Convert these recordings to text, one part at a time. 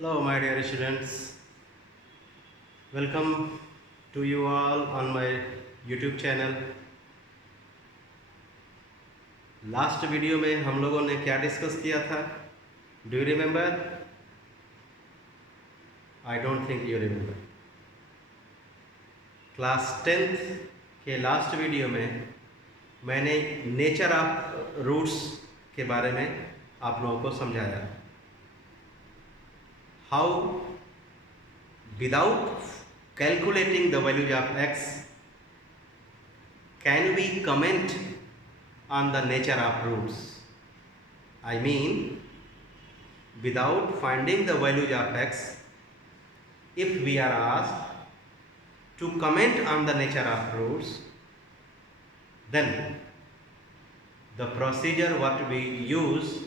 Hello, my dear students. Welcome to you all on my YouTube channel. Last video में हम लोगों ने क्या डिस्कस किया था? Do you remember? I don't think you remember. Class 10th के last video में मैंने नेचर ऑफ रूट्स के बारे में आप लोगों को समझाया. How without calculating the values of x can we comment on the nature of roots. I mean, without finding the values of x, if we are asked to comment on the nature of roots, then the procedure what we use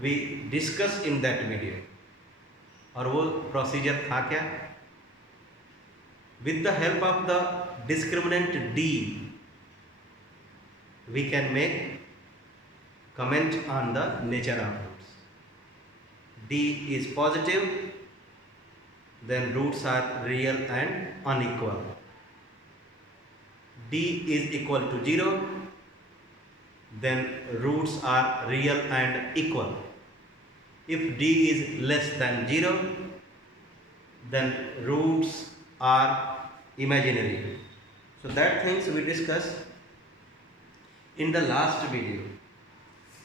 we discussed in that video. और वो procedure था क्या? With the help of the discriminant d, we can make comment on the nature of roots. D is positive, then roots are real and unequal. D is equal to 0, then roots are real and equal. If D is less than 0, then roots are imaginary. So that things we discussed in the last video,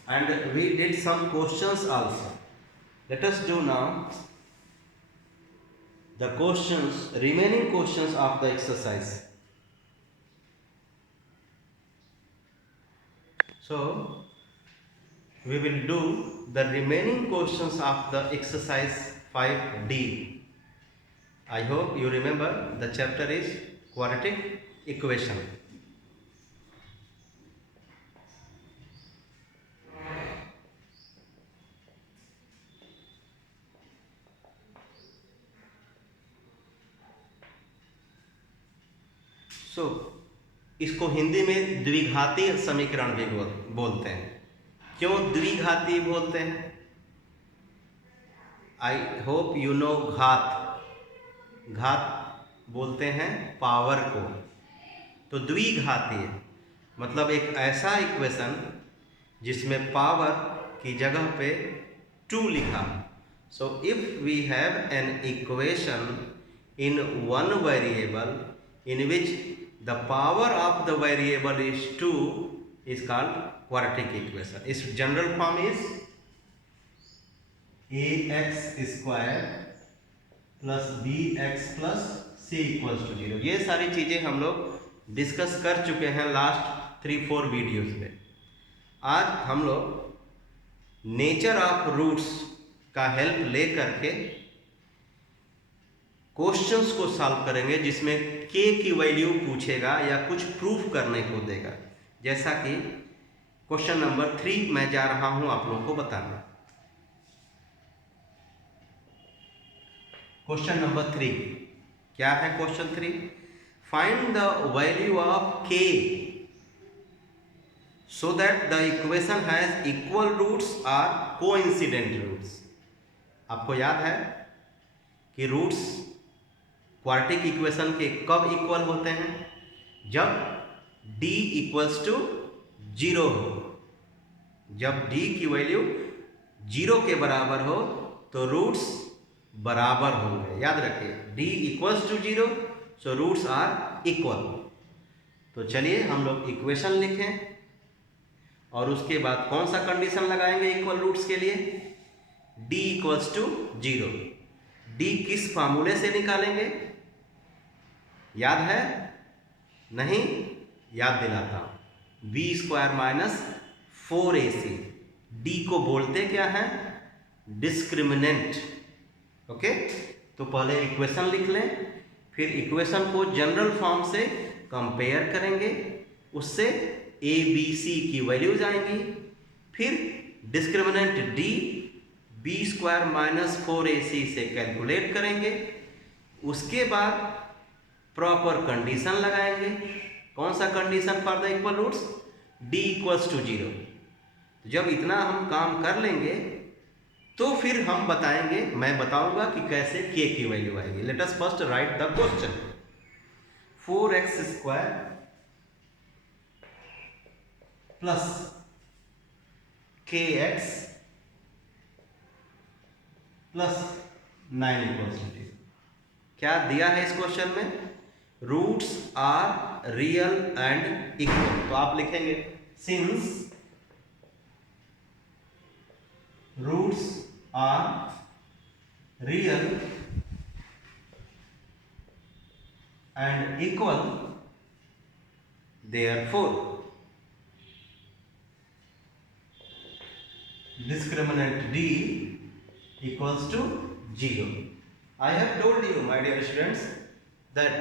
and we did some questions also. Let us do now the questions, remaining questions of the exercise. So we will do the remaining questions of the exercise 5D. I hope you remember the chapter is quadratic equation. So इसको हिंदी में द्विघातीय समीकरण भी बोलते हैं. क्यों द्विघातीय बोलते हैं? I hope you know घात बोलते हैं पावर को. तो द्विघातीय मतलब एक ऐसा इक्वेशन जिसमें पावर की जगह पे 2 लिखा. So if we have an equation in one variable in which the power of the variable is 2 is called quadratic equation. Its general form is ax square plus bx plus c equals to 0. ये सारी चीज़ें हम लोग discuss कर चुके हैं last 3-4 videos में. आज हम लोग नेचर ऑफ रूट्स का हेल्प ले करके क्वेश्चंस को सॉल्व करेंगे जिसमें k की वैल्यू पूछेगा या कुछ प्रूफ करने को देगा. जैसा कि क्वेश्चन नंबर 3 मैं जा रहा हूं आप लोगों को बताना. क्वेश्चन नंबर 3 क्या है? Question 3, find the value of k so that the equation has equal roots or coincident roots. आपको याद है कि रूट्स क्वाड्रेटिक इक्वेशन के कब इक्वल होते हैं? जब d इक्वल्स टू 0 हो. जब d की वैल्यू 0 के बराबर हो तो रूट्स बराबर होंगे. याद रखिए, d equals to 0 so roots are equal. तो चलिए हम लोग इक्वेशन लिखें और उसके बाद कौन सा कंडीशन लगाएंगे इक्वल रूट्स के लिए? d equals to 0. d किस फार्मूले से निकालेंगे? याद है? नहीं? याद दिलाता हूं. B square minus 4ac. d को बोलते क्या है? डिस्क्रिमिनेंट. ओके, तो पहले इक्वेशन लिख लें, फिर इक्वेशन को जनरल फॉर्म से कंपेयर करेंगे, उससे a b c की वैल्यूज आएंगी. फिर discriminant d b square minus 4ac से कैलकुलेट करेंगे. उसके बाद प्रॉपर कंडीशन लगाएंगे. कौन सा condition for the equal roots? d equals to 0. जब इतना हम काम कर लेंगे तो फिर हम बताएंगे, मैं बताऊंगा कि कैसे k की वैल्यू आएगी। Let us first write the question. 4x² plus kx plus 9 equals to 0। क्या दिया है इस क्वेश्चन में? Roots are real and equal. तो आप लिखेंगे since roots are real and equal, therefore discriminant d equals to 0. I have told you, my dear students, that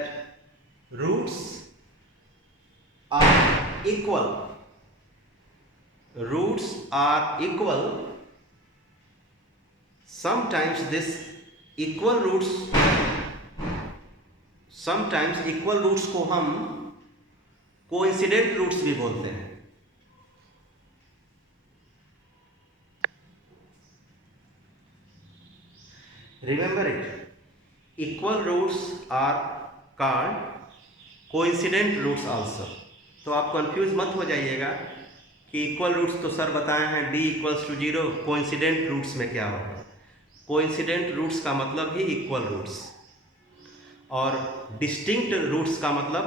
roots are equal. Roots are equal. Sometimes this equal roots, sometimes equal roots को हम coincident roots भी बोलते हैं। Remember it. Equal roots are called coincident roots also. तो आप confuse मत हो जाइएगा कि इक्वल रूट्स तो सर बताए हैं d equals to 0, coincident roots में क्या होगा। कोइंसिडेंट रूट्स का मतलब ही इक्वल रूट्स, और डिस्टिंक्ट रूट्स का मतलब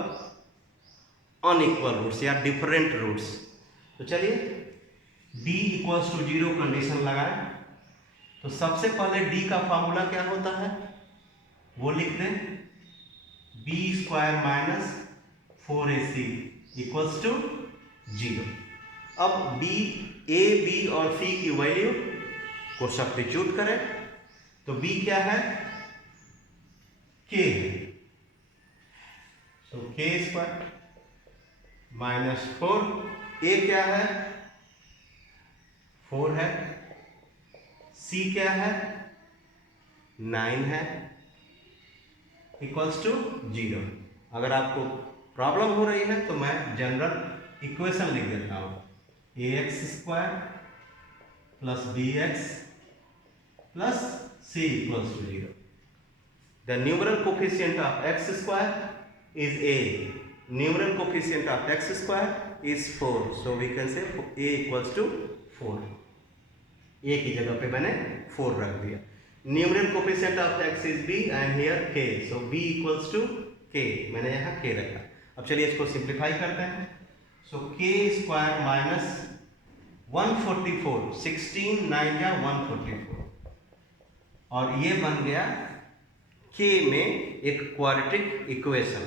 अनइक्वल रूट्स या डिफरेंट रूट्स। तो चलिए d इक्वल्स टू 0 कंडीशन लगाएं। तो सबसे पहले d का फॉर्मूला क्या होता है वो लिख दें, b² minus 4ac equals to 0। अब b, a, b और c की वैल्यू को सब्स्टिट्यूट करें। तो b क्या है? k है। तो k² माइनस 4, a क्या है? 4 है। c क्या है? 9 है, इक्वल्स टू 0। अगर आपको प्रॉब्लम हो रही है तो मैं जनरल इक्वेशन लिख देता हूं, ax² plus bx plus c equals to 0। The numeral coefficient of x² is a, numeral coefficient of x² is 4, so we can say a equals to 4। a की जगह पे मैंने 4 रख दिया। Numeral coefficient of x is b and here k, so b equals to k, मैंने यहाँ k रखा। अब चलिए इसको सिंप्लीफाई करते हैं। so k² माइनस 144, 16 9 या 144, और ये बन गया k में एक क्वाड्रेटिक इक्वेशन।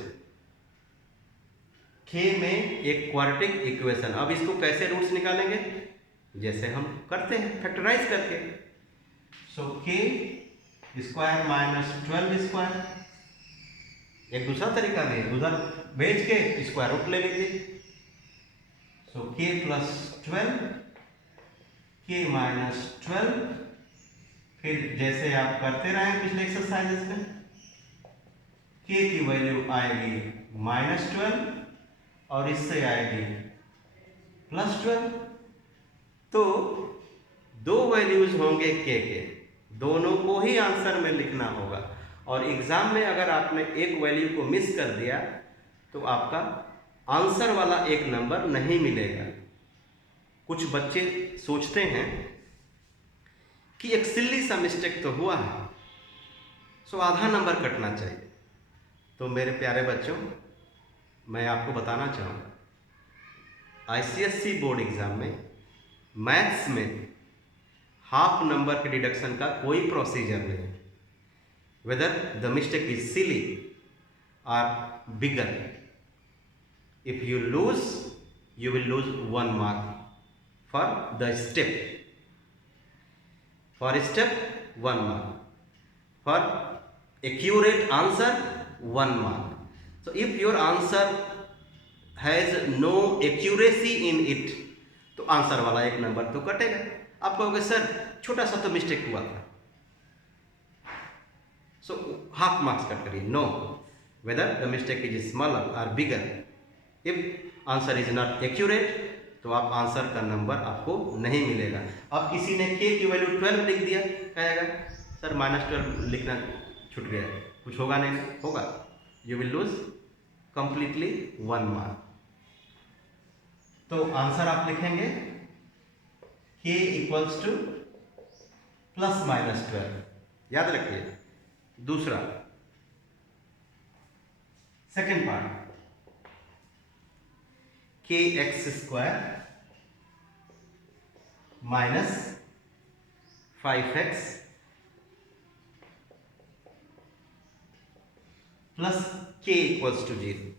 k में एक क्वाड्रेटिक इक्वेशन। अब इसको कैसे रूट्स निकालेंगे? जैसे हम करते हैं फैक्टराइज करके। सो k² माइनस 12², एक दूसरा तरीका भी है, उधर भेज के स्क्वायर रूट ले लीजिए। सो k प्लस 12, k माइनस 12, फिर जैसे आप करते रहे पिछले एक्सरसाइजेस में, k की वैल्यू आएगी -12 और इससे आएगी +12। तो दो वैल्यूज होंगे k के, दोनों को ही आंसर में लिखना होगा। और एग्जाम में अगर आपने एक वैल्यू को मिस कर दिया तो आपका आंसर वाला एक नंबर नहीं मिलेगा। कुछ बच्चे सोचते हैं कि एक सिल्ली सा मिस्टेक तो हुआ है, सो आधा नंबर कटना चाहिए। तो मेरे प्यारे बच्चों, मैं आपको बताना चाहूँगा ICSE बोर्ड एग्जाम में मैथ्स में हाफ नंबर के डिडक्शन का कोई प्रोसीजर नहीं। Whether the mistake is silly और bigger, if you lose you will lose 1 mark for the step. For step 1 mark, for accurate answer 1 mark. So if your answer has no accuracy in it, तो answer वाला एक number तो कटेगा। आप कहोगे sir छोटा सा तो मिस्टेक हुआ था, सो हाफ मार्क्स कट करिए। No, whether the mistake is smaller और bigger, if answer is not accurate, तो आप आंसर का नंबर आपको नहीं मिलेगा। अब किसी ने k की वैल्यू 12 लिख दिया, कहेगा सर -12 लिखना छूट गया, कुछ होगा नहीं, होगा, you will lose completely 1 mark. तो आंसर आप लिखेंगे k इक्वल्स टू ±12, याद रखिए। दूसरा second part, kx² minus 5x plus k equals to 0।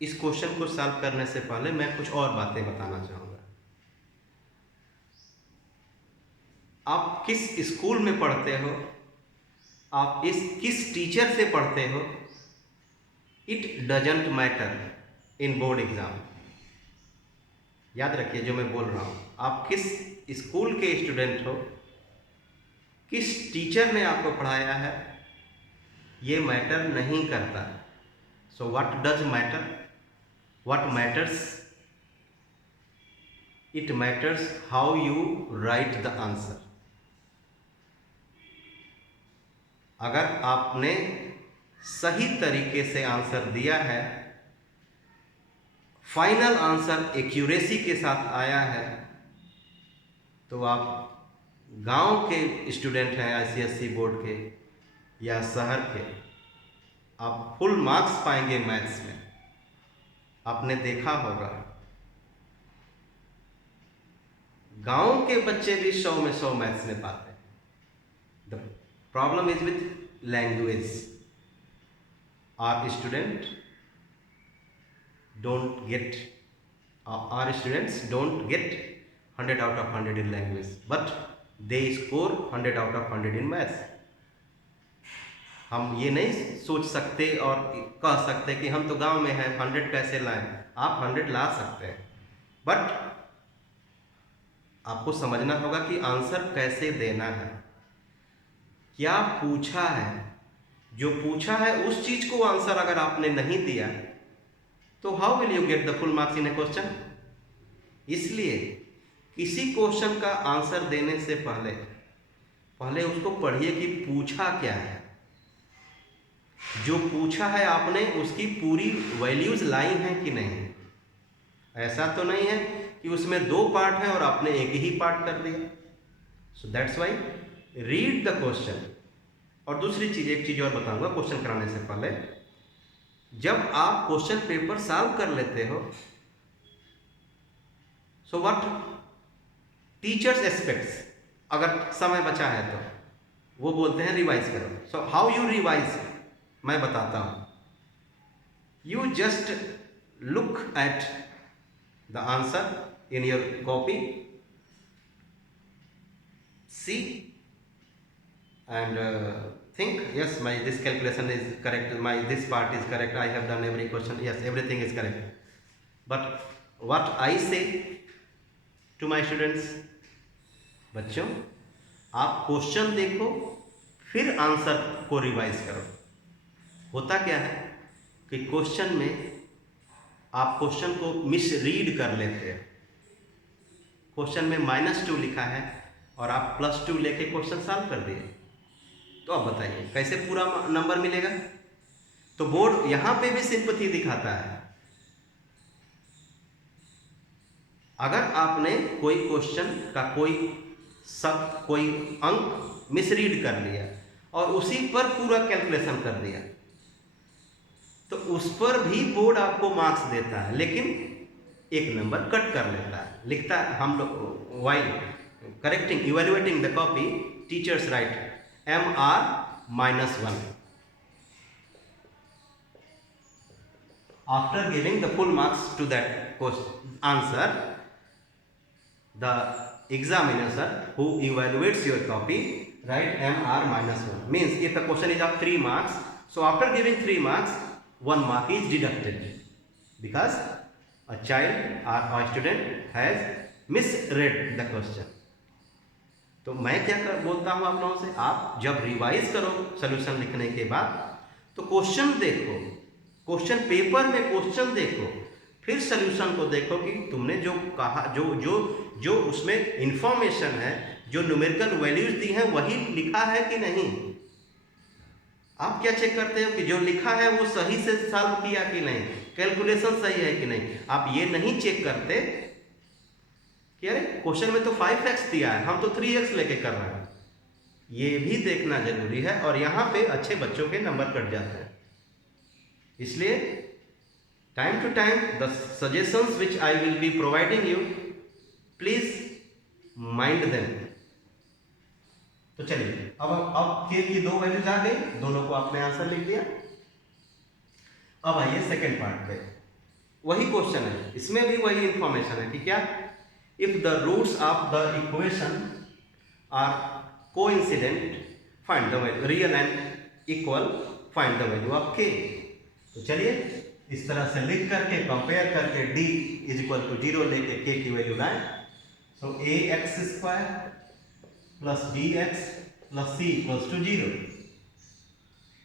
इस क्वेश्चन को सॉल्व करने से पहले मैं कुछ और बातें बताना चाहूंगा। आप किस स्कूल में पढ़ते हो, आप किस टीचर से पढ़ते हो, it doesn't matter in board exam. याद रखिए जो मैं बोल रहा हूं, आप किस स्कूल के स्टूडेंट हो, किस टीचर ने आपको पढ़ाया है, ये मैटर नहीं करता। So what does matter, what matters, it matters how you right the answer. अगर आपने सही तरीके से आंसर दिया है, फाइनल आंसर एक्यूरेसी के साथ आया है, तो आप गांव के स्टूडेंट हैं आईसीएसई बोर्ड के या शहर के, आप फुल मार्क्स पाएंगे मैथ्स में। आपने देखा होगा गांव के बच्चे भी 100 में 100 मैथ्स में पाते हैं। The problem is with language. Our students don't get 100 out of 100 in language, but they score 100 out of 100 in maths. हम ये नहीं सोच सकते और कह सकते कि हम तो गांव में हैं, 100 कैसे लाएं। आप 100 ला सकते हैं, बट आपको समझना होगा कि आंसर कैसे देना है, क्या पूछा है। जो पूछा है उस चीज को आंसर अगर आपने नहीं दिया तो how will you get the full marks in A question. इसलिए किसी क्वेश्चन का आंसर देने से पहले उसको पढ़िए कि पूछा क्या है। जो पूछा है आपने उसकी पूरी वैल्यूज लाई हैं कि नहीं। ऐसा तो नहीं है कि उसमें 2 पार्ट है और आपने एक ही पार्ट कर दिया। सो that's Y read the question. और दूसरी चीज, एक चीज और बताऊंगा क्वेश्चन कराने से पहले, जब आप क्वेश्चन पेपर सॉल्व कर लेते हो, सो व्हाट टीचर्स एक्सपेक्ट्स, अगर समय बचा है तो वो बोलते हैं रिवाइज करो। सो हाउ यू रिवाइज, मैं बताता हूं। You just look at the answer in your copy, see and think, yes, this calculation is correct, this part is correct, I have done every question, yes, everything is correct. But what I say to my students, बच्चों आप question देखो फिर answer को revise करो। होता क्या है कि क्वेश्चन में आप क्वेश्चन को मिसरीड कर लेते हैं। क्वेश्चन में -2 लिखा है और आप +2 लेके क्वेश्चन सॉल्व कर दिए, तो अब बताइए कैसे पूरा नंबर मिलेगा। तो बोर्ड यहां पे भी सिंपैथी दिखाता है। अगर आपने कोई क्वेश्चन का कोई अंक मिसरीड कर लिया और उसी पर पूरा कैलकुलेशन कर दिया, तो उस पर भी बोर्ड आपको मार्क्स देता है, लेकिन एक नंबर कट कर लेता है। लिखता है हम लोग while correcting evaluating the copy teachers right MR -1. After giving the full marks to that answer, the examiner who evaluates your copy write MR -1. Means if the question is of 3 marks, so after giving 3 marks, 1 mark is deducted because a child or a student has misread the question. तो मैं क्या बोलता हूं आप लोगों से, आप जब रिवाइज करो सॉल्यूशन लिखने के बाद, तो क्वेश्चन देखो, क्वेश्चन पेपर में क्वेश्चन देखो, फिर सॉल्यूशन को देखो कि तुमने जो कहा, जो जो जो उसमें इंफॉर्मेशन है, जो न्यूमेरिकल वैल्यूज दी हैं वही लिखा है कि नहीं। आप क्या चेक करते हो कि जो लिखा है वो सही से सॉल्व किया कि नहीं, कैलकुलेशन सही है कि नहीं। आप ये नहीं चेक करते कि अरे क्वेश्चन में तो 5x दिया है, हम तो 3x लेके कर रहे हैं। ये भी देखना जरूरी है, और यहाँ पे अच्छे बच्चों के नंबर कट जाते हैं। इसलिए time to time the suggestions which I will be providing you, please mind them. तो चलिए अब के की 2 वैल्यूज आ गई, दोनों को आपने आंसर लिख दिया। अब आइए सेकेंड पार्ट पे, वही क्वेश्चन है, इसमें भी वही इंफॉर्मेशन है कि क्या, if the roots of the equation are coincident find the value, real and equal find the value of k. तो चलिए इस तरह से लिख करके कंपेयर करके d इज इक्वल टू 0 लेके k की वैल्यू लाएं। सो ax² plus bx plus c equals to 0.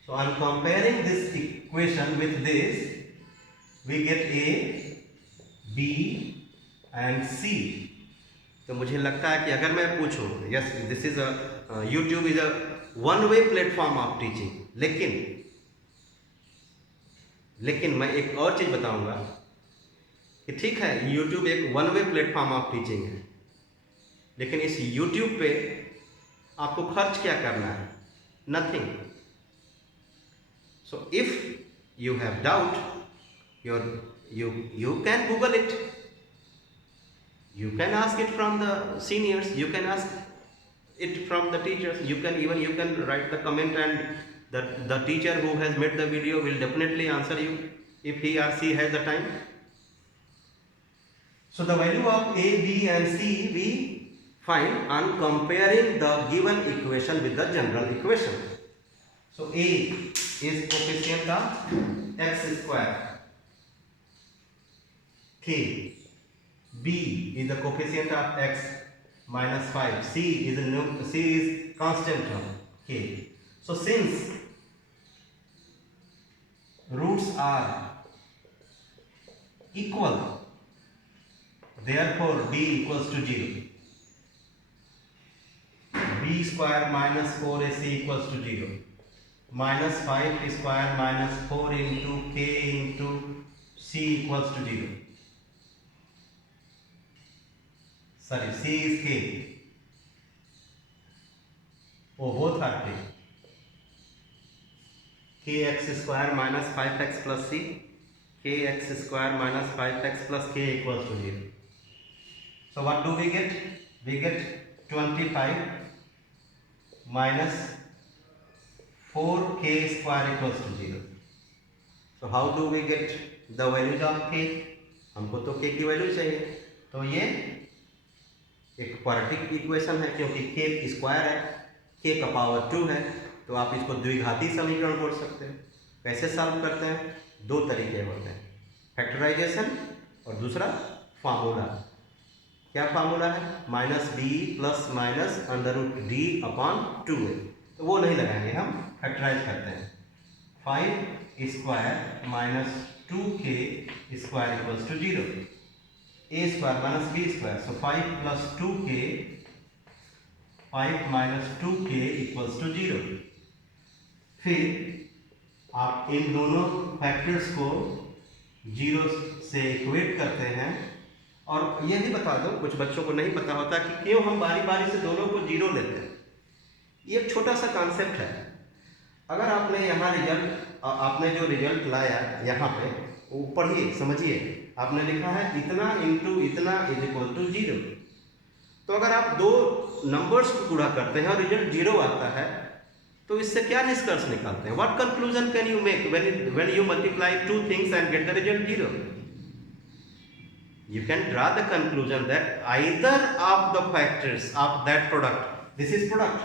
So I am comparing this equation with this, we get a, b and c. तो मुझे लगता है कि अगर मैं पूछूं, yes this is a YouTube is a one way platform of teaching, लेकिन मैं एक और चीज बताऊंगा कि ठीक है यूट्यूब एक one way platform of teaching है, लेकिन इस यूट्यूब पे आपको खर्च क्या करना है, nothing. So if you have doubt, you can Google it, you can ask it from the seniors, you can ask it from the teachers, you can write the comment, and the teacher who has made the video will definitely answer you if he or she has the time. So the value of a, b and c we find on comparing the given equation with the general equation. So a is coefficient of x square, k, b is the coefficient of x minus 5, c is constant term k. So since roots are equal, therefore d equals to 0. b square minus 4ac equals to 0. Minus 5 square minus 4 into k into c equals to 0. Sorry, c is k. Oh, both are k. kx square minus 5x plus c. kx square minus 5x plus k equals to 0. So what do we get? We get 25 minus 4k square equals to 0. So how do we get the values of k? हमको तो k की value चाहिए, तो ये एक quadratic equation है क्योंकि k square है, k का पावर 2 है, तो आप इसको द्विघाती समीकरण बोल सकते हैं। कैसे सॉल्व करते हैं? 2 तरीके होते हैं, फैक्टराइजेशन और दूसरा फार्मूला। क्या फार्मूला है? Minus b plus minus under root d upon 2a, तो वो नहीं लगाएंगे, हम फैक्टराइज करते हैं। 5 square minus 2k square equals to 0, a square minus b square, so 5 plus 2k, 5 minus 2k equals to 0। फिर आप इन दोनों फैक्टर्स को 0 से इक्वेट करते हैं, और यह भी बता दो, कुछ बच्चों को नहीं पता होता कि क्यों हम बारी बारी से दोनों को 0 लेते हैं। ये एक छोटा सा कॉन्सेप्ट है। अगर आपने यहाँ आपने जो रिजल्ट लाया यहाँ पे वो पढ़िए, समझिए। आपने लिखा है इतना इंटू इतना इज इक्वल टू 0। तो अगर आप 2 नंबर्स को गुणा करते हैं और रिजल्ट 0 आता है, तो इससे क्या निष्कर्ष निकालते हैं? What conclusion can you make when you multiply 2 things and get the result 0? You can draw the conclusion that either of the factors of that product, this is product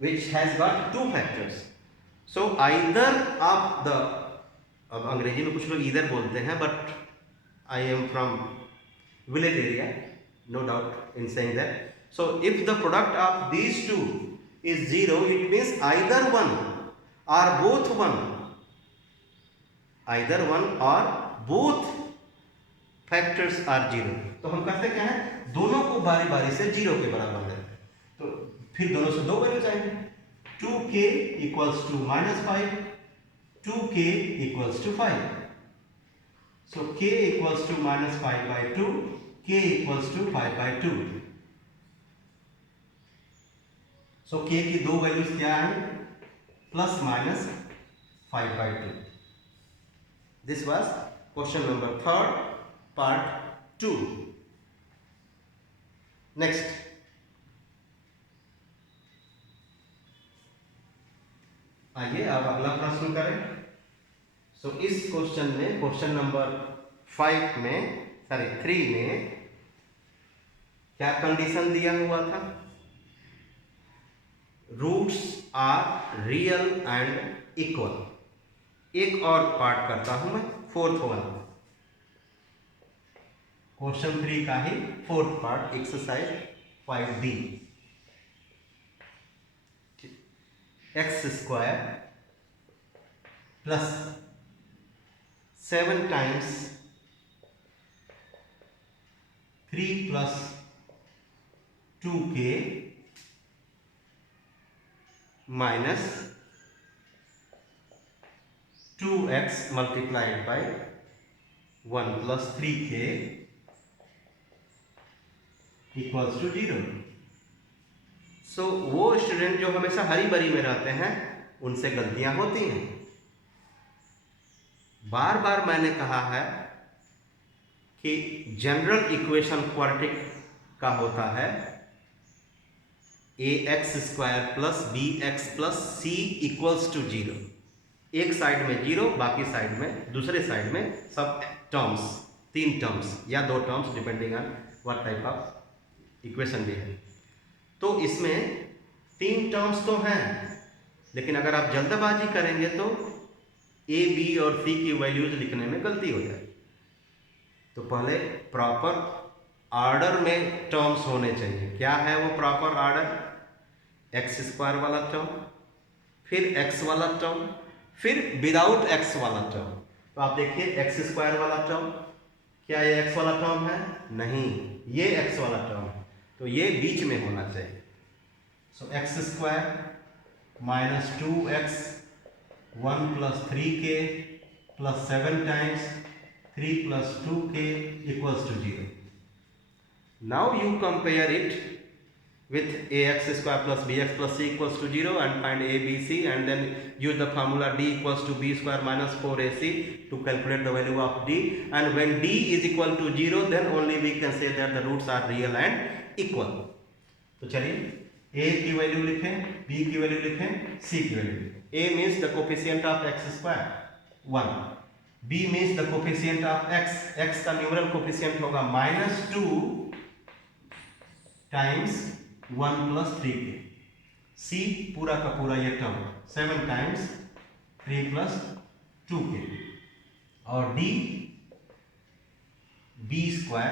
which has got 2 factors, so either of the, अब अंग्रेजी में कुछ लोग either बोलते हैं, but I am from village area, no doubt in saying that. So if the product of these two is 0, it means either one or both one. Either 1 और both factors are 0। तो हम करते क्या है, दोनों को बारी बारी से 0 के बराबर लेते हैं। तो फिर दोनों से 2 वैल्यूज आएंगे, 2k equals to -5, 2k equals to 5। So k equals to -5/2, k equals to 5/2। So k की दो वैल्यूज क्या है, ±5/2। This was question number 3rd, part 2। Next, आइए अब अगला प्रश्न करें। सो इस क्वेश्चन में, क्वेश्चन नंबर 3 में क्या कंडीशन दिया हुआ था, roots are real and equal. एक और पार्ट करता हूं मैं, 4th वाला, क्वेश्चन 3 का ही 4th part, exercise 5D। x² plus 7 times 3 plus 2k minus 2x multiplied by 1 plus 3k equals to 0। So वो स्टूडेंट जो हमेशा हरी बरी में रहते हैं उनसे गलतियां होती हैं। बार बार मैंने कहा है कि जनरल इक्वेशन क्वाड्रेटिक का होता है ax² plus bx plus c equals to 0। एक साइड में 0, बाकी साइड में, दूसरे साइड में सब टर्म्स, 3 टर्म्स या 2 terms depending on what type of equation भी है। तो इसमें 3 टर्म्स तो हैं, लेकिन अगर आप जल्दबाजी करेंगे तो a, b और c की वैल्यूज लिखने में गलती हो जाएगी। तो पहले प्रॉपर ऑर्डर में टर्म्स होने चाहिए। क्या है वो प्रॉपर ऑर्डर, x² वाला टर्म, फिर x वाला टर्म, फिर विदाउट x वाला टर्म। तो आप देखिए x² वाला टर्म, क्या ये x वाला टर्म है? नहीं, ये x वाला टर्म है, तो ये बीच में होना चाहिए। So x² minus 2x 1 plus 3k plus 7 times 3 plus 2k equals to 0। Now you compare it with ax² plus bx plus c equals to 0 and find a, b, c, and then use the formula d equals to b² minus 4ac to calculate the value of d, and when d is equal to 0 then only we can say that the roots are real and equal। तो चलिए a की value लिखें, b की value लिखें, c की value लिखें। a means the coefficient of x² 1, b means the coefficient of x, x का numeral coefficient होगा -2 टाइम्स 1 प्लस 3k, c पूरा का पूरा ये टर्म 7 टाइम्स 3 प्लस 2k, और d b²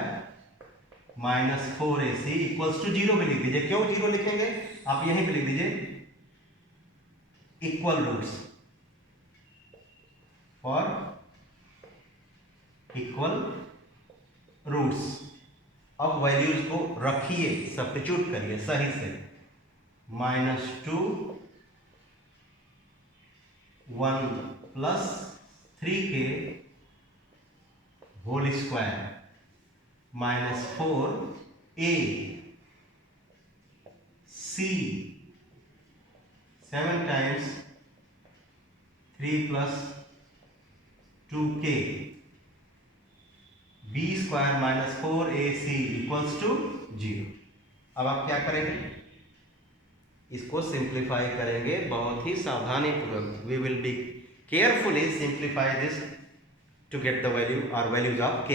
minus 4ac equals to 0 पे लिख दीजिए। क्यों 0 लिखेंगे, आप यहीं पे लिख दीजिए equal roots for equal roots. अब वैल्यूज को रखिए, सब्स्टिट्यूट करिए सही से, -2 1 plus 3k whole square minus 4a c 7 times 3 plus 2k b² minus 4ac equals to 0। अब आप क्या करेंगे, इसको सिंप्लीफाई करेंगे बहुत ही सावधानी पूर्वक। We will be carefully simplify this to get the value और वैल्यूज ऑफ k।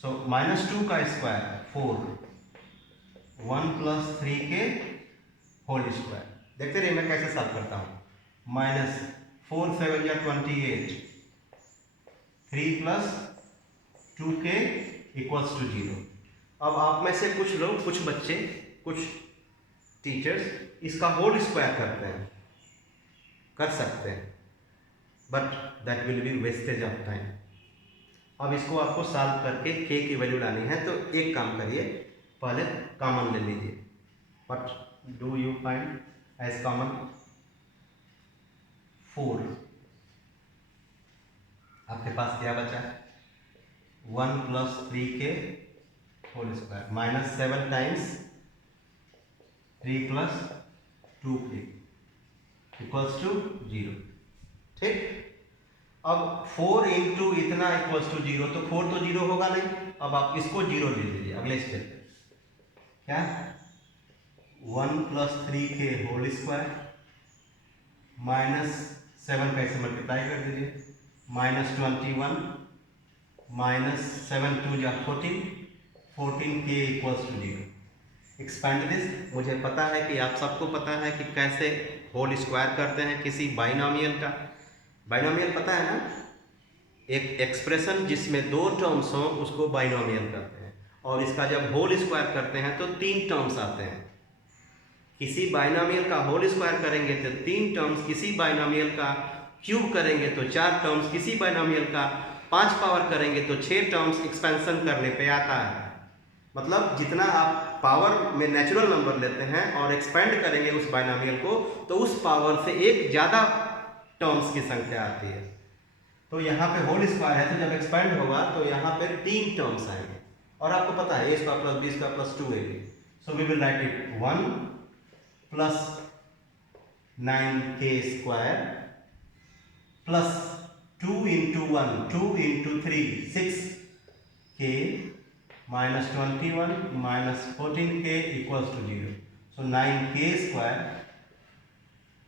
सो -2 का square 4, 1 plus 3k whole square. देखते रहिए मैं कैसे सॉल्व करता हूं। -4 7 या 28, 3 प्लस 2k इक्वल्स टू 0। अब आप में से कुछ लोग, कुछ बच्चे, कुछ टीचर्स इसका होल स्क्वायर करते हैं, कर सकते हैं, but that will be wastage of time. अब इसको आपको सॉल्व करके k की वैल्यू लानी है, तो एक काम करिए, पहले कॉमन ले लीजिए। What do you find as common? 4। आपके पास क्या बचा? 1 + 3k whole square minus 7 times 3 + 2k equals to 0। ठीक, अब 4 इंटू इतना इक्वल्स टू 0, तो 4 तो 0 होगा नहीं। अब आप इसको 0 ले लीजिए। अगले स्टेप पे क्या? 1 + 3k होल स्क्वायर माइनस 7 का इसे मल्टीप्लाई कर दीजिए, -21 माइनस 7 2 जा 14, 14k equals to 0। Expand this. मुझे पता है कि आप सबको पता है कि कैसे होल स्क्वायर करते हैं किसी बाइनोमियल का। बाइनोमियल पता है ना? एक एक्सप्रेशन जिसमें 2 टर्म्स हों उसको बाइनोमियल कहते हैं, और इसका जब होल स्क्वायर करते हैं तो 3 टर्म्स आते हैं। किसी बाइनोमियल का होल स्क्वायर करेंगे तो 3 टर्म्स, किसी बाइनोमियल का क्यूब करेंगे तो 4 टर्म्स, किसी बाइनोमियल का 5 पावर करेंगे तो 6 टर्म्स एक्सपेंशन करने पे आता है। मतलब जितना आप पावर में नेचुरल नंबर लेते हैं और एक्सपेंड करेंगे उस बाइनोमियल को, तो उस पावर से एक ज़्यादा टर्म्स की संख्या आती है। तो यहाँ पे होल स्क्वायर है, तो जब एक्सपेंड होगा तो यहाँ पे 3 टर्म्स आएंगे, और आपको पता है a² + b² + 2ab। So we will write it 1 + 9k² plus 2 × 1 2 × 3 6k -21 -14k equals to 0। So 9k²,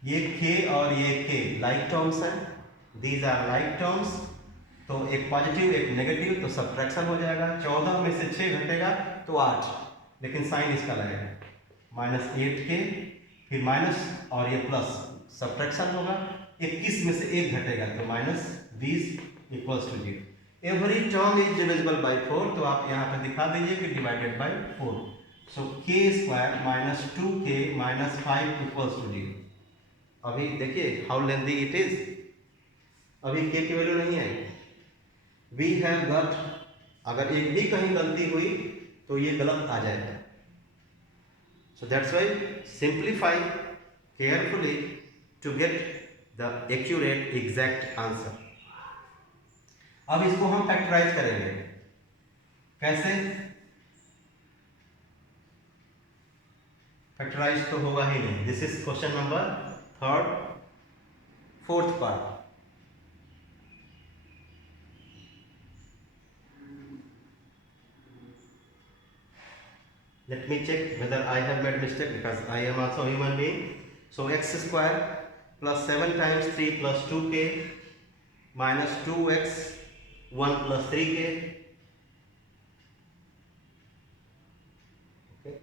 ये k और ये k लाइक टर्म्स हैं, दीज आर लाइक टर्म्स। तो एक पॉजिटिव एक नेगेटिव, तो सब्ट्रैक्शन हो जाएगा। 14 में से 6 घटेगा तो 8, लेकिन साइन इसका लगेगा -8k, फिर माइनस और ये प्लस, सब्ट्रैक्शन होगा। 21 में से 1 घटेगा तो -20 equals to 0। Every term is divisible by 4, तो आप यहाँ पे दिखा दीजिए कि divided by 4। So k² -2k -5 equals to 0। अभी देखिए हाउ लेंथी इट इज। अभी k की वैल्यू नहीं आई। वी हैव गॉट, अगर एक भी कहीं गलती हुई तो ये गलत आ जाएगा। So that's why simplify carefully to get the accurate exact answer. अब इसको हम फैक्टराइज करेंगे। कैसे? फैक्टराइज तो होगा ही नहीं। This is question number 3rd 4th part. Let me check whether I have made mistake, because I am also human being. So x² plus 7 times 3 plus 2k minus 2x 1 plus 3k. Okay.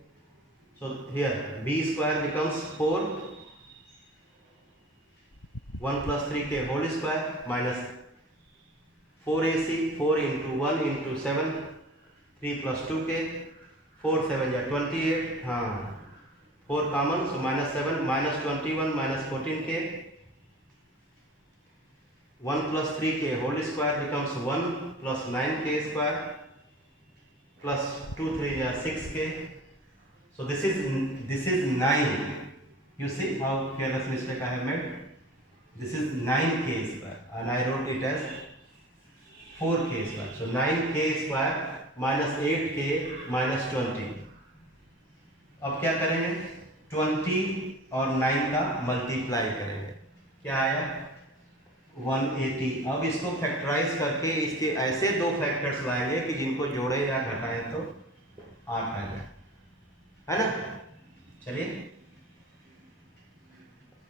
So here b² becomes 4, 1 plus 3k whole square minus 4ac 4 into 1 into 7 3 plus 2k 4 7 या 28, हाँ 4 common, सो -7 -21 -14k 1 plus 3k whole square becomes 1 plus 9k² plus 2 3 या 6k. So this is 9. You see how careless mistake I have made. This is 9k² and I wrote it as 4k². So 9k² minus 8k minus 20. अब क्या करेंगे? 20 और 9 का multiply करेंगे। क्या आया? 180। अब इसको फैक्टराइज करके इसके ऐसे 2 फैक्टर्स लाएंगे कि जिनको जोड़े या घटाएं तो 8 आ जाए, है ना? चलिए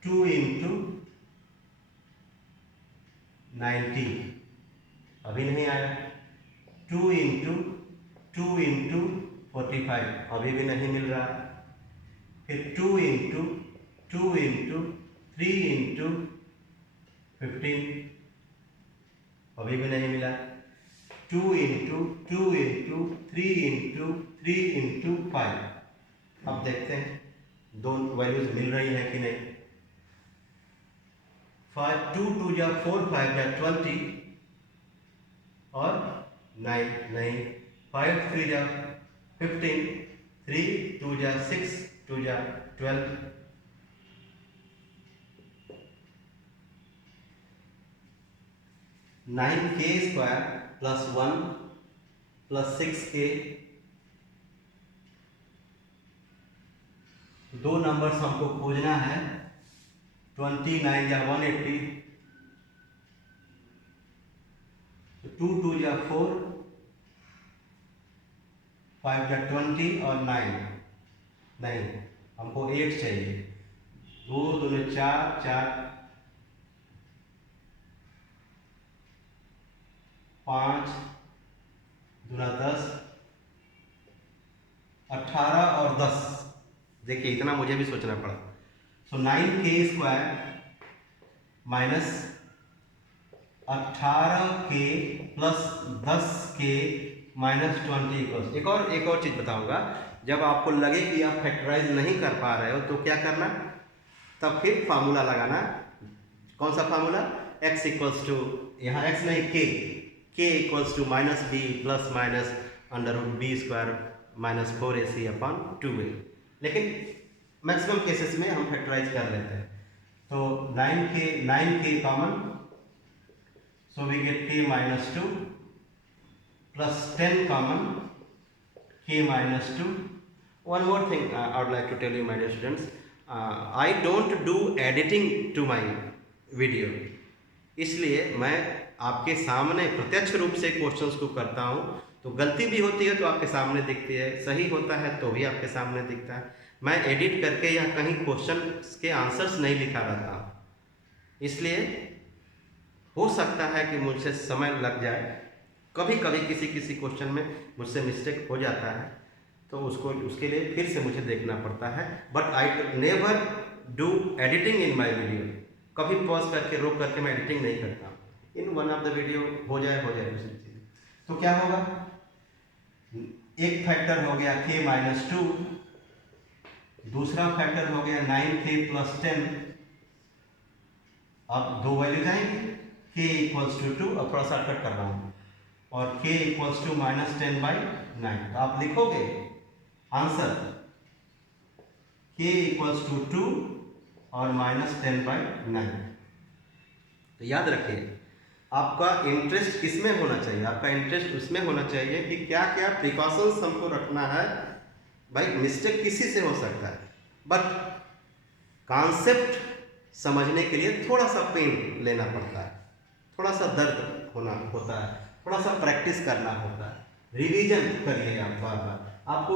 2 × 90 अभी नहीं आया। 2 × 2 × 45 अभी भी नहीं मिल रहा। फिर 2 × 2 × 3 × 15 अभी भी नहीं मिला। 2 × 2 × 3 × 3 × 5। अब देखते हैं दोनों वैल्यूज मिल रही है कि नहीं। 5 2 2 या 4 5 या 20 और 9 नहीं 5 3 या 15 3 2 या 6 2 या 12 9k square plus 1 plus 6k, दो नंबर्स हमको खोजना है 29 या 180, 2 2 या 4 5 या 20 और 9 नहीं हमको 8 चाहिए, 2 2 4 4 5 2 10 18 और 10। देखिए इतना मुझे भी सोचना पड़ा। सो 9k square minus 18k plus 10k minus 20 equals. एक और चीज़ बताऊंगा, जब आपको लगे कि आप फैक्टराइज नहीं कर पा रहे हो तो क्या करना, तब फिर फार्मूला लगाना। कौन सा फार्मूला, x इक्वल्स टू, यहाँ x नहीं k equals to minus b plus minus under root b square minus 4ac upon 2a। लेकिन मैक्सिमम केसेस में हम फैक्टराइज कर लेते हैं। तो 9k common, so we get k minus 2 plus 10 common k minus 2। One more thing I would like to tell you my dear students, I don't do editing to my video, इसलिए मैं आपके सामने प्रत्यक्ष रूप से क्वेश्चंस को करता हूं, तो गलती भी होती है तो आपके सामने दिखती है, सही होता है तो भी आपके सामने दिखता है। मैं एडिट करके या कहीं क्वेश्चन के आंसर्स नहीं लिखा रहता हूँ, इसलिए हो सकता है कि मुझसे समय लग जाए, कभी कभी किसी क्वेश्चन में मुझसे मिस्टेक हो जाता है तो उसके लिए फिर से मुझे देखना पड़ता है। But I never do editing in my video, कभी पॉज करके रोक करके मैं एडिटिंग नहीं करता। In one of the video हो जाए दूसरी चीज़, तो क्या होगा, एक फैक्टर हो गया k माइनस 2, दूसरा फैक्टर हो गया 9k प्लस 10। अब दो वैल्यू जाएंगे, k इक्वल्स टू 2, अब थोड़ा सा कट कर रहा हूँ, और k equals to minus 10 by 9। तो आप लिखोगे आंसर k इक्वल्स टू 2 और माइनस 10 बाई 9। तो याद रखिए आपका इंटरेस्ट किसमें होना चाहिए, आपका इंटरेस्ट उसमें होना चाहिए कि क्या क्या प्रिकॉशंस हमको रखना है। भाई मिस्टेक किसी से हो सकता है, बट कॉन्सेप्ट समझने के लिए थोड़ा सा पेन लेना पड़ता है, थोड़ा सा दर्द होता है, थोड़ा सा प्रैक्टिस करना होता है, रिवीजन करिए आप बार बार। आपको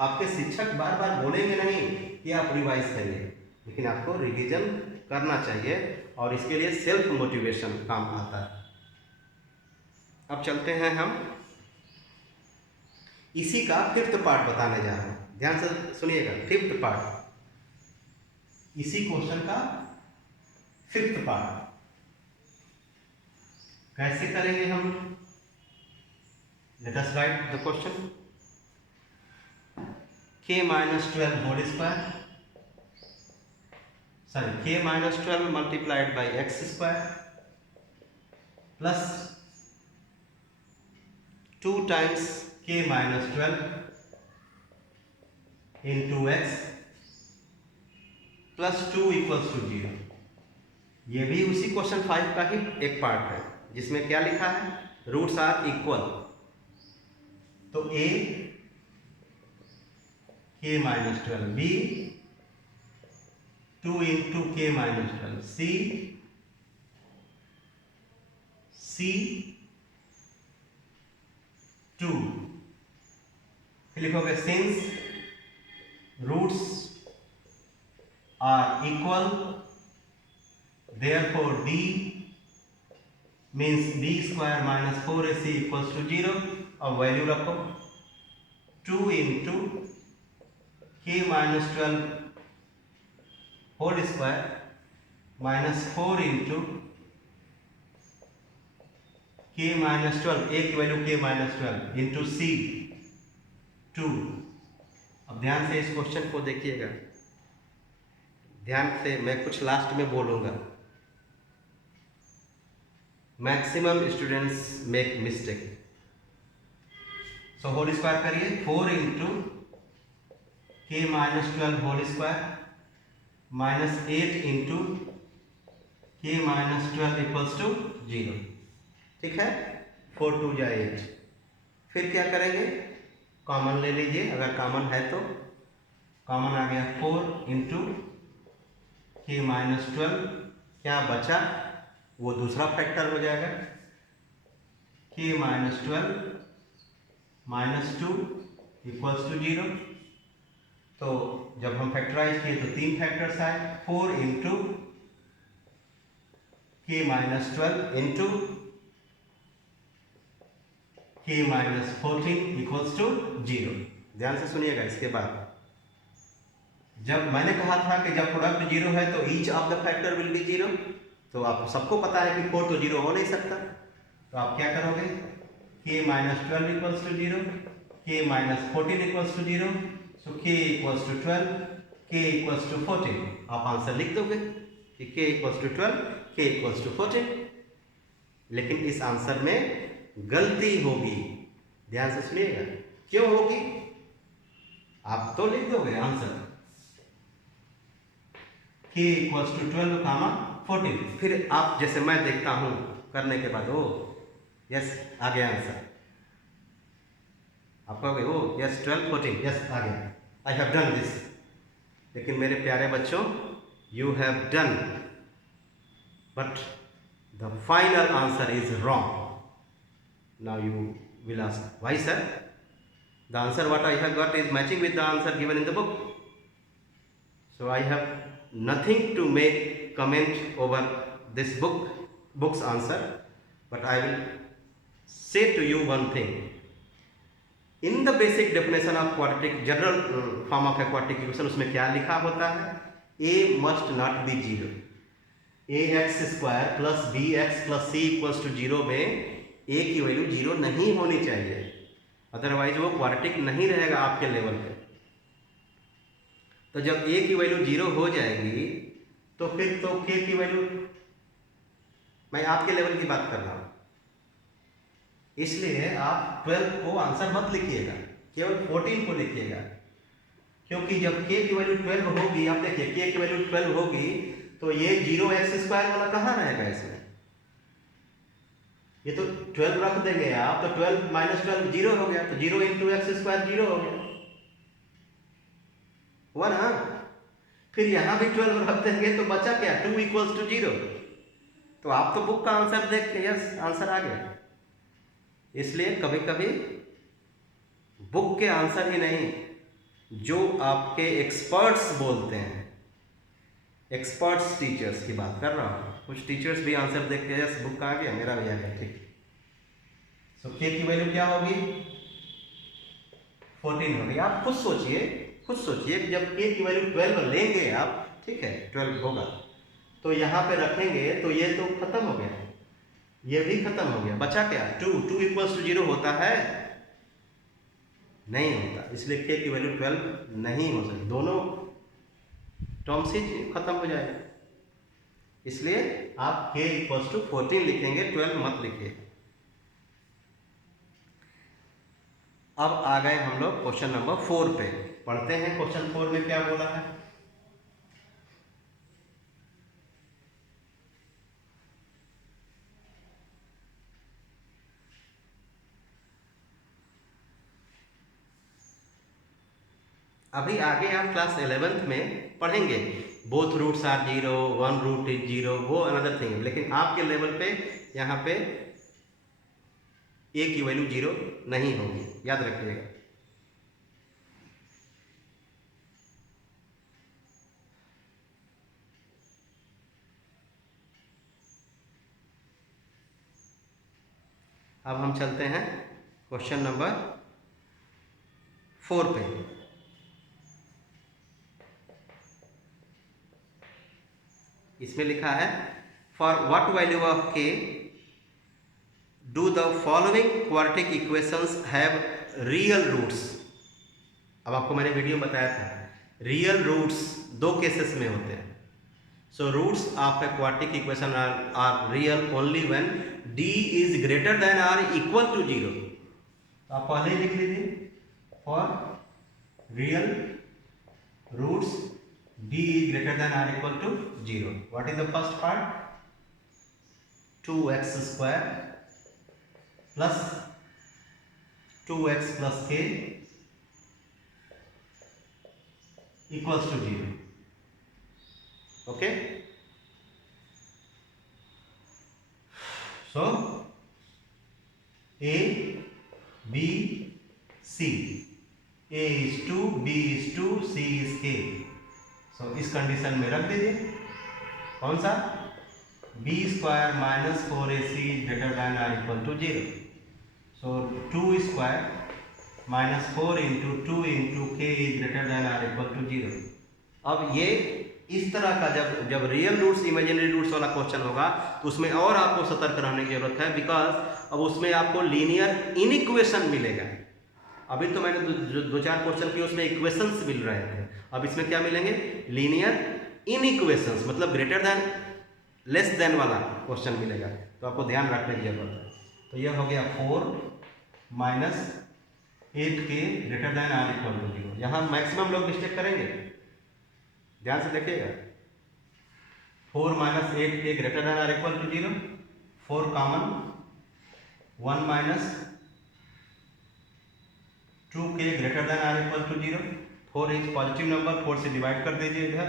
आपके शिक्षक बार बार बोलेंगे नहीं कि आप रिवाइज करिए, लेकिन आपको रिवीजन करना चाहिए और इसके लिए सेल्फ मोटिवेशन काम आता है। अब चलते हैं हम इसी का 5th पार्ट बताने जा रहे हैं, ध्यान से सुनिएगा। 5th पार्ट, इसी क्वेश्चन का 5th पार्ट कैसे करेंगे हम, let us write the question. k minus 12 whole square, sorry k minus 12 multiplied by x square plus 2 times k minus 12 into x plus 2 equals to 0। ये भी उसी क्वेश्चन 5 का ही एक पार्ट है जिसमें क्या लिखा है, रूट्स आर इक्वल। तो a k minus 12, b 2 into k minus 12, c 2। फिर लिखोगे since roots are equal therefore d means d square minus 4ac equals to 0। अब वैल्यू रखो 2 into k minus 12 whole square minus 4 into k minus 12, a की वैल्यू k minus 12 into c 2। अब ध्यान से इस क्वेश्चन को देखिएगा, ध्यान से, मैं कुछ लास्ट में बोलूँगा। Maximum students make mistake. So whole square करिए, 4 into k minus 12 whole square minus 8 into k minus 12 equals to 0। ठीक है, 4 2 जा 8। फिर क्या करेंगे, कॉमन ले लीजिए, अगर कॉमन है तो। कॉमन आ गया 4 इंटू के माइनस 12, क्या बचा वो दूसरा फैक्टर हो जाएगा, के माइनस 12 माइनस 2 इक्वल्स टू 0। तो जब हम फैक्टराइज किए तो 3 फैक्टर्स आए, 4 into k minus 12 into k minus 14 equals to 0। ध्यान से सुनिएगा। इसके बाद जब मैंने कहा था कि जब प्रोडक्ट 0 है तो each of the factor will be 0, तो आप सबको पता है कि 4 तो 0 हो नहीं सकता, तो आप क्या करोगे, के माइनस 12 इक्वल्स टू 0, के माइनस 14 इक्वल्स टू 0, सो के इक्वल्स टू 12, के इक्वल्स टू 14। आप आंसर लिख दोगे कि के इक्वल्स टू 12, के इक्वल्स टू 14। लेकिन इस आंसर में गलती होगी, ध्यान से सुनिएगा। क्यों होगी, आप तो लिख दोगे आंसर के इक्वल्स टू 12 कामा 14, फिर आप जैसे मैं देखता हूं करने के बाद, ओ यस आ गया आंसर, आप कहोगे ओ यस 12 14 यस आ गया, आई हैव डन दिस। लेकिन मेरे प्यारे बच्चों, you have done, but the final answer is wrong. Now you will ask, why sir? The answer what I have got is matching with the answer given in the book. So I have nothing to make comment over this book's answer, but I will say to you one thing. In the basic definition of quadratic, general form of a quadratic equation, उसमें क्या लिखा होता है, a must not be 0, ax square plus bx plus c equals to 0 में a की value 0 नहीं होनी चाहिए, अदरवाइज वो क्वाड्रेटिक नहीं रहेगा आपके लेवल पे। तो जब a की वैल्यू 0 हो जाएगी तो फिर तो k की वैल्यू, मैं आपके लेवल की बात कर रहा हूं, इसलिए आप 12 को आंसर मत लिखिएगा, केवल 14 को लिखिएगा। क्योंकि जब k की वैल्यू 12 होगी, आप देखिए k की वैल्यू 12 होगी तो ये 0x स्क्वायर वाला कहाँ रहेगा इसमें, ये तो 12 रख देंगे आप, तो 12 माइनस 12 0 हो गया, तो 0 इंटू एक्स स्क्वायर 0 हो गया, हुआ ना। फिर यहां भी 12 रख देंगे तो बचा क्या, 2 इक्वल्स टू 0। तो आप तो बुक का आंसर देख के यस आंसर आ गया। इसलिए कभी कभी बुक के आंसर ही नहीं, जो आपके एक्सपर्ट्स बोलते हैं, एक्सपर्ट्स टीचर्स की बात कर रहा हूं, कुछ टीचर्स भी आंसर देख के यस बुक आ गया, मेरा भी आ गया, ठीक। सो के की वैल्यू क्या होगी, 14 होगी। आप खुद सोचिए कि जब के की वैल्यू 12 लेंगे आप, ठीक है 12 होगा, तो यहाँ पे रखेंगे तो ये तो खत्म हो गया, ये भी खत्म हो गया, बचा क्या, 2 इक्वल्स टू 0 होता है, नहीं होता, इसलिए के की वैल्यू 12 नहीं हो सकती, दोनों टर्म्स ही खत्म हो जाएगा। इसलिए आप k इक्वल्स टू 14 लिखेंगे, 12 मत लिखिए। अब आ गए हम लोग क्वेश्चन नंबर 4 पे, पढ़ते हैं क्वेश्चन 4 में क्या बोला है। अभी आगे आप क्लास 11th में पढ़ेंगे, both roots are 0, 1 root is 0, वो अनदर थिंग, लेकिन आपके लेवल पे यहाँ पे a की वैल्यू 0 नहीं होगी, याद रखिएगा। अब हम चलते हैं क्वेश्चन नंबर 4 पे। इसमें लिखा है, for what value of k do the following quadratic equations have real roots. अब आपको मैंने वीडियो बताया था, रियल रूट्स 2 केसेस में होते हैं, So roots of a quadratic equation are real only when d is greater than or equal to 0. तो आप पहले ही लिख लीजिए, for real roots d is greater than or equal to 0. What is the first part? 2x square plus 2x plus k equals to 0. Okay, so a b c, a is 2, b is 2, c is k. so इस condition में रख दीजिए कौन सा, b square minus 4ac is greater than or equal to 0. So 2 square minus 4 into 2 into K is greater than or equal to 0. अब ये इस तरह का जब रियल रूट्स इमेजिनरी रूट्स वाला क्वेश्चन होगा तो उसमें और आपको सतर्क रहने की जरूरत है, बिकॉज अब उसमें आपको लीनियर इनइक्वेशन मिलेगा. अभी तो मैंने दो चार क्वेश्चन किए उसमें इक्वेशंस मिल रहे थे, अब इसमें क्या मिलेंगे, लीनियर इनइक्वेशंस, मतलब ग्रेटर देन लेस देन वाला क्वेश्चन मिलेगा. तो आपको ध्यान रखने की जरूरत है. तो यह हो गया 4 minus 8 k greater than or equal to 0. यहाँ मैक्सिमम लोग मिस्टेक करेंगे, ध्यान से देखिएगा. 4 minus 8 k greater than or equal to 0, 4 common, 1 minus 2 k greater than or equal to 0. 4 is positive number, 4 से डिवाइड कर दीजिए इधर.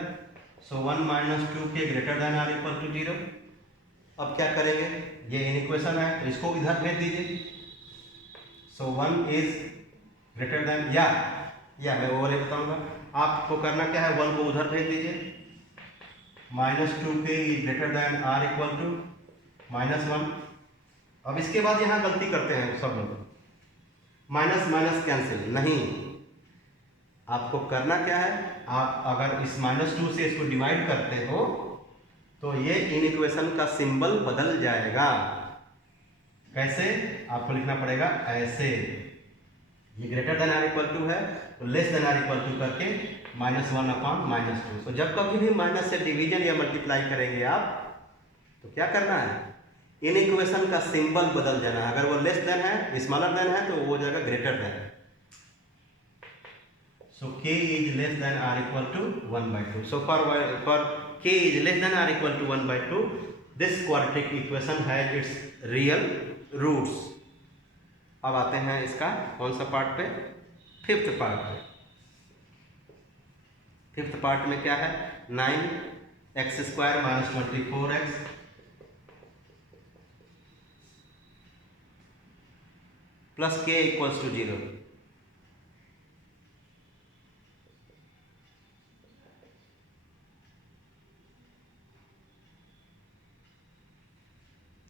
सो 1 minus 2 k greater than or equal to 0. अब क्या करेंगे, ये इनइक्वेशन है तो इसको इधर भेज दीजिए. सो 1 इज ग्रेटर देन, या मैं वो वाले बताऊंगा. आपको करना क्या है, 1 को उधर भेज दीजिए. Minus 2 k greater than or equal to -1. अब इसके बाद यहाँ गलती करते हैं सब लोग, माइनस माइनस कैंसिल नहीं. आपको करना क्या है, आप अगर इस -2 से इसको डिवाइड करते हो तो ये इनइक्वेशन का सिंबल बदल जाएगा. कैसे, आपको लिखना पड़ेगा ऐसे. ये greater than or equal to है तो less than or equal to करके -1 अपॉन -2. तो जब कभी भी माइनस से डिवीजन या मल्टीप्लाई करेंगे आप तो क्या करना है, इन इक्वेशन का सिंबल बदल जाना है. अगर वो लेस देन है, स्मॉलर देन है, तो वो हो जाएगा greater than. So k is less than or equal to 1/2. So for k is less than or equal to 1/2, this quadratic equation has its real roots. अब आते हैं इसका कौन सा पार्ट पे, फिफ्थ पार्ट पे. फिफ्थ पार्ट में क्या है, 9x square minus 24x plus k equals to 0.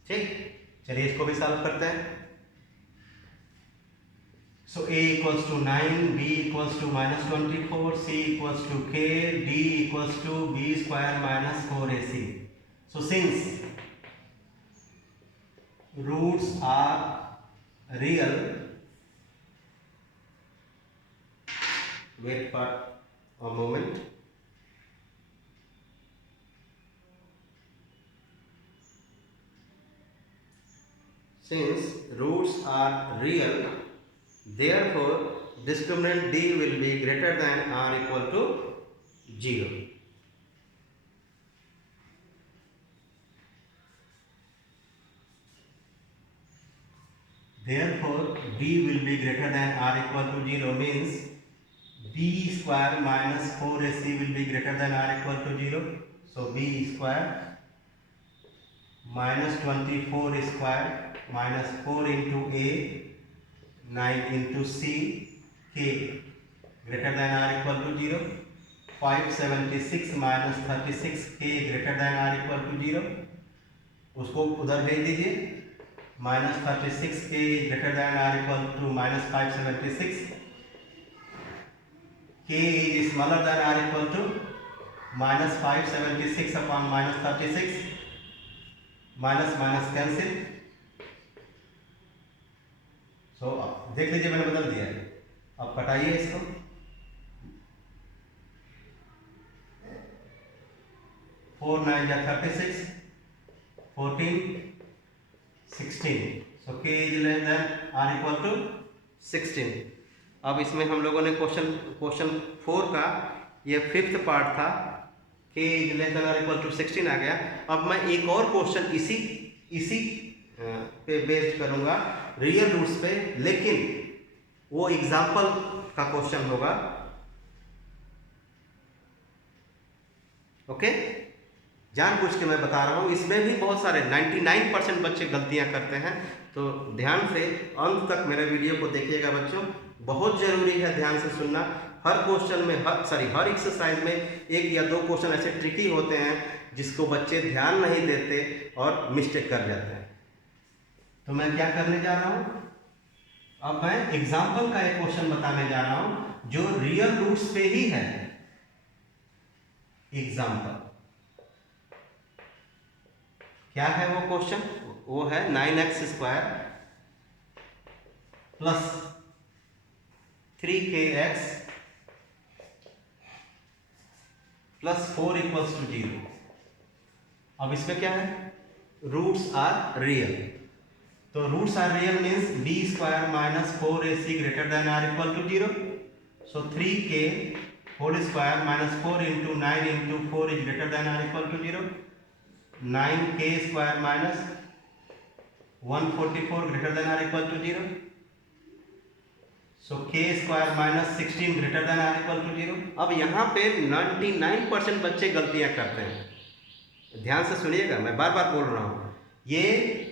ठीक, चलिए इसको भी सॉल्व करते हैं. So a equals to 9, b equals to -24, c equals to k, d equals to b square minus 4ac. So since roots are real, wait for a moment. Since roots are real, therefore discriminant d will be greater than or equal to 0. Therefore d will be greater than or equal to 0 means b square minus 4ac will be greater than or equal to 0. So b square minus 24 square minus 4 into a 9 into c k greater than or equal to 0. 576 minus 36 k greater than or equal to 0. उसको उधर भेज दीजिए. -36 k greater than or equal to -576. k is smaller than or equal to -576 upon -36. Minus minus cancel. So देख लीजिए मैंने बदल दिया है. अब कटाइए इसको. 9 जा 36, 14, 16, so k is less than or equal to 16। अब इसमें हम लोगों ने क्वेश्चन 4 का ये 5th पार्ट था, k is less than or equal to 16 आ गया। अब मैं एक और क्वेश्चन इसी पे बेस्ड करूंगा, रियल रूट्स पे, लेकिन वो एग्जाम्पल का क्वेश्चन होगा। ओके, जानबूझ के मैं बता रहा हूँ, इसमें भी बहुत सारे 99% बच्चे गलतियाँ करते हैं, तो ध्यान से अंत तक मेरे वीडियो को देखिएगा बच्चों, बहुत ज़रूरी है ध्यान से सुनना। हर क्वेश्चन में हर एक्सरसाइज में एक या दो क्वेश्चन ऐसे ट्रिकी होते हैं जिसको बच्चे ध्यान नहीं देते और मिस्टेक कर जाते हैं। तो मैं क्या करने जा रहा हूँ, अब मैं एग्जाम्पल का एक क्वेश्चन बताने जा रहा हूँ जो रियल रूट्स पे ही है। एग्जाम्पल क्या है वो क्वेश्चन, वो है 9x² plus 3kx plus 4 equals to 0। अब इसमें क्या है, रूट्स आर रियल, तो roots are real means b² minus 4ac greater than or equal to 0। So 3k whole square minus 4 into 9 into 4 is greater than or equal to 0। 9k² minus 144 greater than or equal to 0। So k² minus 16 greater than or equal to 0। अब यहाँ पे 99% बच्चे गलतियाँ करते हैं, ध्यान से सुनिएगा, मैं बार बार बोल रहा हूँ, ये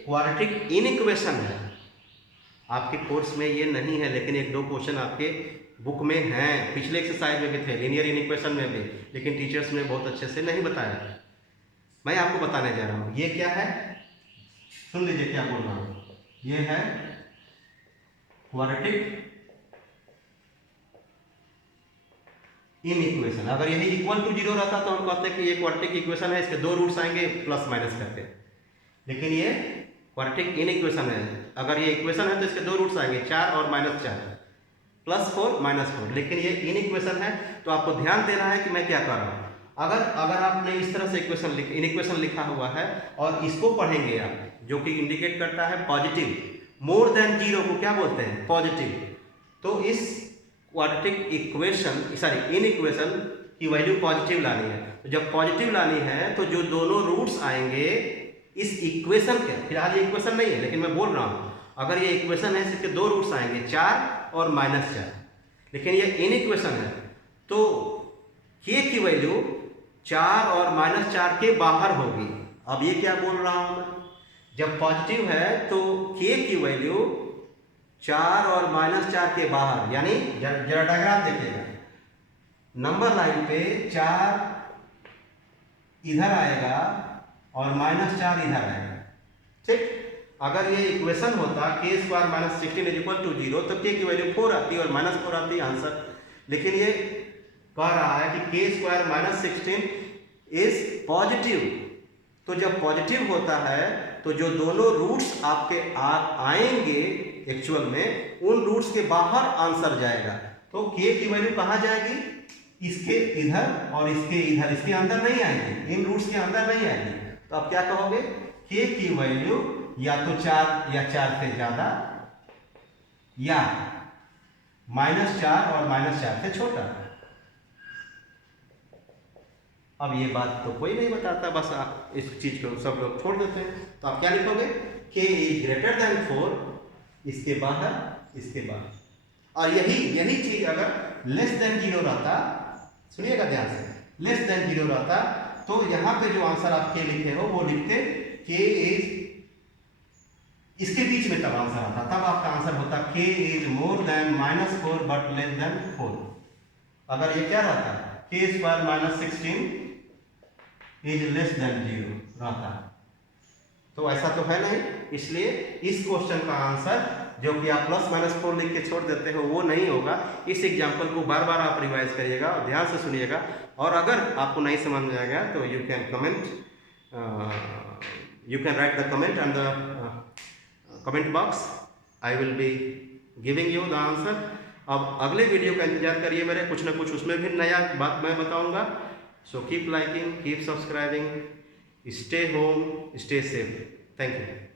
क्वाड्रेटिक इनइक्वेशन है। आपके कोर्स में ये नहीं है, लेकिन एक दो क्वेश्चन आपके बुक में हैं, पिछले एक्सरसाइज में भी थे, लीनियर इनइक्वेशन में भी, लेकिन टीचर्स ने बहुत अच्छे से नहीं बताया। मैं आपको बताने जा रहा हूँ ये क्या है, सुन लीजिए क्या बोल रहा हूँ। ये है क्वाड्रेटिक इनइक्वेशन। अगर यही इक्वल टू 0 रहता तो हम कहते हैं कि ये क्वाड्रेटिक इक्वेशन है, इसके दो रूट्स आएंगे प्लस माइनस करके, लेकिन ये क्वाड्रेटिक इनइक्वेशन है। अगर ये इक्वेशन है तो इसके दो रूट्स आएंगे, 4 और -4, +4 -4, लेकिन ये इनइक्वेशन है। तो आपको ध्यान देना है कि मैं क्या कर रहा हूँ। अगर आपने इस तरह से इनइक्वेशन लिखा हुआ है और इसको पढ़ेंगे आप, जो कि इंडिकेट करता है पॉजिटिव, मोर देन 0 को क्या बोलते हैं, पॉजिटिव। तो इस क्वाड्रेटिक इनइक्वेशन की वैल्यू पॉजिटिव लानी है। तो जब पॉजिटिव लानी है तो जो दोनों रूट्स आएंगे इस इक्वेशन के, फिलहाल ये इक्वेशन नहीं है लेकिन मैं बोल रहा हूँ, अगर ये इक्वेशन है इसके दो रूट्स आएंगे 4 और -4, लेकिन ये इनइक्वेशन है तो k की वैल्यू 4 और -4 के बाहर होगी। अब ये क्या बोल रहा हूं मैं, जब पॉजिटिव है तो k की वैल्यू 4 और -4 के बाहर, यानी जरा डायग्राम देखिएगा, नंबर लाइन पे 4 इधर आएगा और -4 इधर आएगा, ठीक। अगर ये इक्वेशन होता k² - 16 = 0 तो k की वैल्यू 4 आती और -4 आती आंसर, लेकिन ये कह रहा है कि k² - 16 इज पॉजिटिव। तो जब पॉजिटिव होता है तो जो दोनों रूट्स आपके आएंगे एक्चुअल में, उन रूट्स के बाहर आंसर जाएगा। तो k की वैल्यू कहाँ जाएगी, इसके इधर और इसके इधर, इसके अंदर नहीं आएगी, इन रूट्स के अंदर नहीं आएगी। तो आप क्या कहोगे, k की वैल्यू या तो 4 या 4 से ज्यादा, या -4 और -4 से छोटा। अब ये बात तो कोई नहीं बताता, बस आप इस चीज को सब लोग छोड़ देते हैं। तो आप क्या लिखोगे, k इज ग्रेटर देन 4, इसके बाहर, इसके बाहर। और यही चीज अगर लेस देन 0 रहता, सुनिएगा ध्यान से, लेस देन 0 रहता तो यहां पे जो आंसर आप k लिखे हो वो लिखते k इज, इसके बीच में तब आंसर आता, तब आपका आंसर होता k is more than -4 but less than 4। अगर ये क्या रहता, k² - 16 इज लेस देन 0 रहता, तो ऐसा तो है नहीं। इसलिए इस क्वेश्चन का आंसर जो कि आप +-4 लिख के छोड़ देते हो वो नहीं होगा। इस एग्जाम्पल को बार बार आप रिवाइज करिएगा और ध्यान से सुनिएगा, और अगर आपको नहीं समझ में आएगा तो you can comment, you can write the comment and the comment box, I will be giving you the answer. अब अगले वीडियो का इंतजार करिए मेरे, कुछ ना कुछ उसमें भी नया बात मैं बताऊंगा। So keep liking, keep subscribing, stay home, stay safe. Thank you.